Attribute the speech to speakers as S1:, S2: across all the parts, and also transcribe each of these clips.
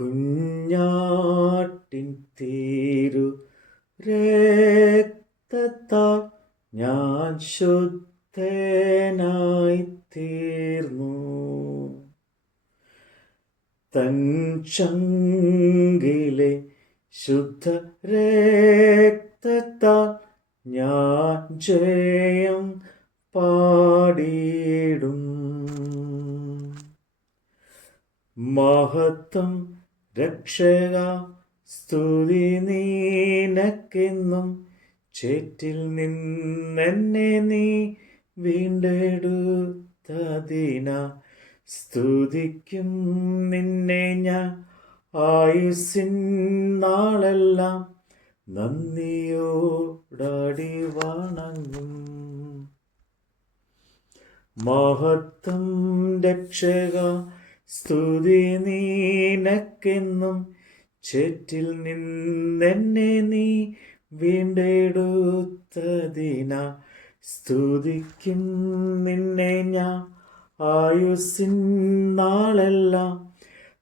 S1: കുഞ്ഞാട്ടിൻ തീരു രക്തത്താൽ ഞാൻ ശുദ്ധനായി തീർന്നു. തൻ ചങ്കിലെ ശുദ്ധ രക്തത്താൽ ഞാൻ ജയം പാടിയിടും. മഹത്വം രക്ഷക സ്തുതി നീനക്കെന്നും ചേറ്റിൽ നിന്നെന്നെ നീ വീണ്ടെടുത്തതിന. സ്തുതിക്കും നിന്നെ ഞാൻ ആയുസിൻ നാളെല്ലാം നന്ദിയോടാടി വണങ്ങും. മഹത്വം രക്ഷക സ്തുതി നീനക്കെന്നും ചേറ്റിൽ നിന്നെന്നെ നീ വീണ്ടെടുത്തതിന. സ്തുതിക്കും നിന്നെ ഞാൻ ആയുസിൻ നാളെല്ലാം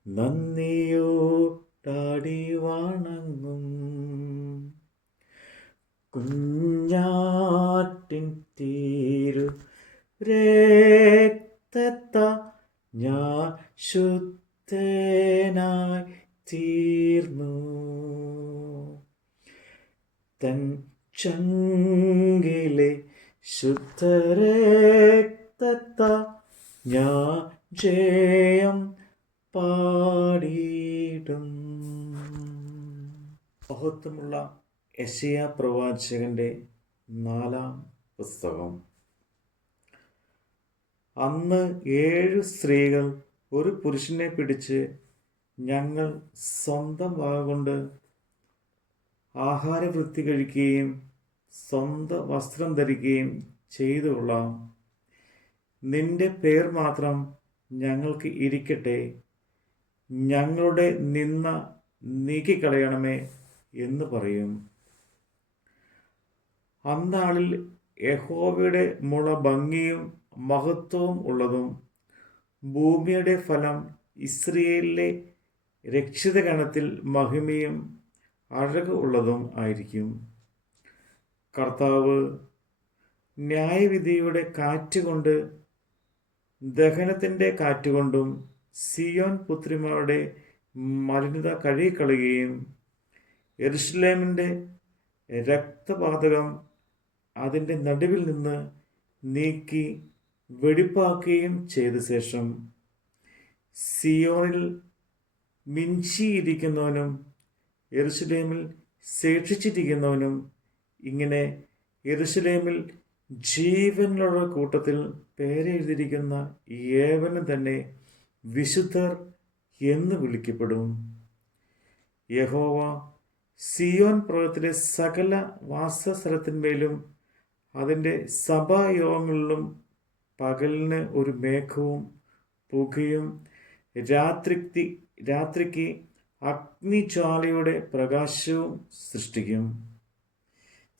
S1: നന്ദിയോടാടി വണങ്ങും. കുഞ്ഞാട്ടിൻ തീരു രക്തത്ത ഞാൻ ശുദ്ധനായി തീർന്നു. തൻ ചങ്കിലെ ശുദ്ധരക്തത്ത ഞാൻ ജയം പാടിയിടും. മഹത്വമുള്ള യശയ പ്രവാചകന്റെ നാലാം പുസ്തകം. അന്ന് ഏഴ് സ്ത്രീകൾ ഒരു പുരുഷനെ പിടിച്ച് ഞങ്ങൾ സ്വന്തം വാഗൊണ്ട് ആഹാരവൃത്തി കഴിക്കുകയും സ്വന്തം വസ്ത്രം ധരിക്കുകയും ചെയ്തു കൊള്ളാം. നിന്റെ പേർ മാത്രം ഞങ്ങൾക്ക് ഇരിക്കട്ടെ. ഞങ്ങളുടെ നിന്ന നീക്കിക്കളയണമേ എന്ന് പറയും. അന്നാളിൽ യഹോവയുടെ മുള ഭംഗിയും മഹത്വവും ഉള്ളതും ഭൂമിയുടെ ഫലം ഇസ്രയേലിലെ രക്ഷിതഗണത്തിൽ മഹിമയും അഴക് ഉള്ളതും ആയിരിക്കും. കർത്താവ് ന്യായവിധിയുടെ കാറ്റുകൊണ്ട് ദഹനത്തിന്റെ കാറ്റുകൊണ്ടും സിയോൻ പുത്രിമാരുടെ മലിനത കഴുകിക്കളയുകയും എറുഷലേമിന്റെ രക്തപാതകം അതിന്റെ നടുവിൽ നിന്ന് നീക്കി വെടിപ്പാക്കുകയും ചെയ്ത ശേഷം സിയോണിൽ മിഞ്ചിയിരിക്കുന്നവനും എറുസലേമിൽ ശേഷിച്ചിരിക്കുന്നവനും ഇങ്ങനെ എറുസലേമിൽ ജീവനുള്ള കൂട്ടത്തിൽ പേരെഴുതിയിരിക്കുന്ന ഏവനും തന്നെ വിശുദ്ധർ എന്ന് വിളിക്കപ്പെടും. യഹോവ സിയോൻ പ്രവത്തിലെ സകല വാസസ്ഥലത്തിന്മേലും അതിന്റെ സഭായോഗങ്ങളിലും പകലിന് ഒരു മേഘവും പുകയും രാത്രി രാത്രിക്ക് അഗ്നിജ്വാലയുടെ പ്രകാശവും സൃഷ്ടിക്കും.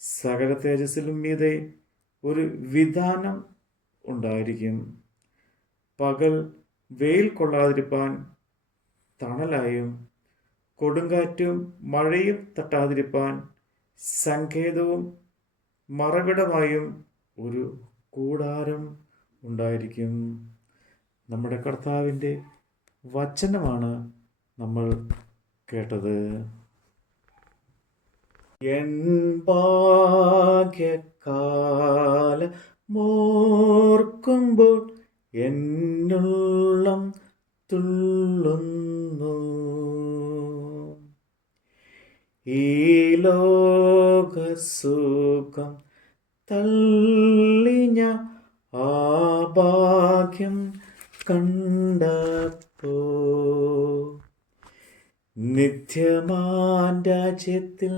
S1: സകല തേജസ്സിലും മീതെ ഒരു വിധാനം ഉണ്ടായിരിക്കും. പകൽ വെയിൽ കൊള്ളാതിരിപ്പാൻ തണലായും കൊടുങ്കാറ്റും മഴയും തട്ടാതിരിപ്പാൻ സങ്കേതവും മറവിടമായും ഒരു കൂടാരം ഉണ്ടായിരിക്കും. നമ്മുടെ കർത്താവിന്റെ വചനമാണ് നമ്മൾ കേട്ടത്. എൻ ഭാഗ്യകാല മോർക്കുമ്പോൾ എന്നുള്ളം തുള്ളുന്നു. ഈ ലോകസുഖം തള്ളിഞ്ഞ ആ ഭാഗ്യം കണ്ടപ്പോ നിത്യമാൻ രാജ്യത്തിൽ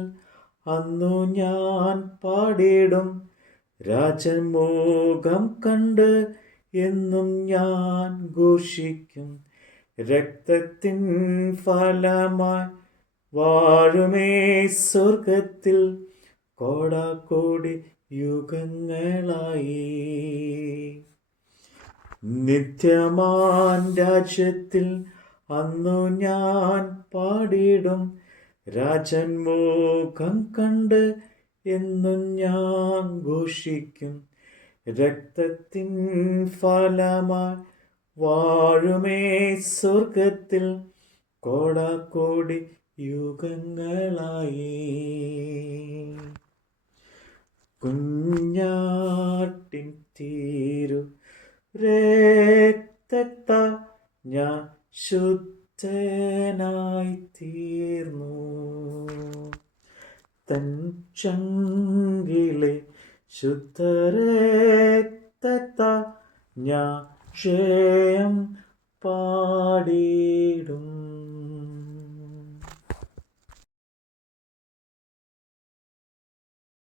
S1: അന്നു ഞാൻ പാടിടും രാജമോകം കണ്ട് എന്നും ഞാൻ ഘോഷിക്കും. രക്തത്തിൻ ഫലമായി വാഴുമേ സ്വർഗത്തിൽ. കോടാക്കോടി യുഗങ്ങളായി. നിത്യമാൻ രാജ്യത്തിൽ അന്നു ഞാൻ പാടിടും രാജൻ മുഖം കണ്ട് എന്നും ഞാൻ ഘോഷിക്കും. രക്തത്തിൻ ഫലമായി വാഴുമേ സ്വർഗത്തിൽ കോടാക്കോടി യുഗങ്ങളായി. കുഞ്ഞാട്ടിൻ തീരു രക്തത്താ ഞാൻ ശുദ്ധനായി തീർന്നു തൻ ചങ്കിലെ ശുദ്ധരക്തത്താ ഞാൻ ക്ഷയം പാടിയിടും.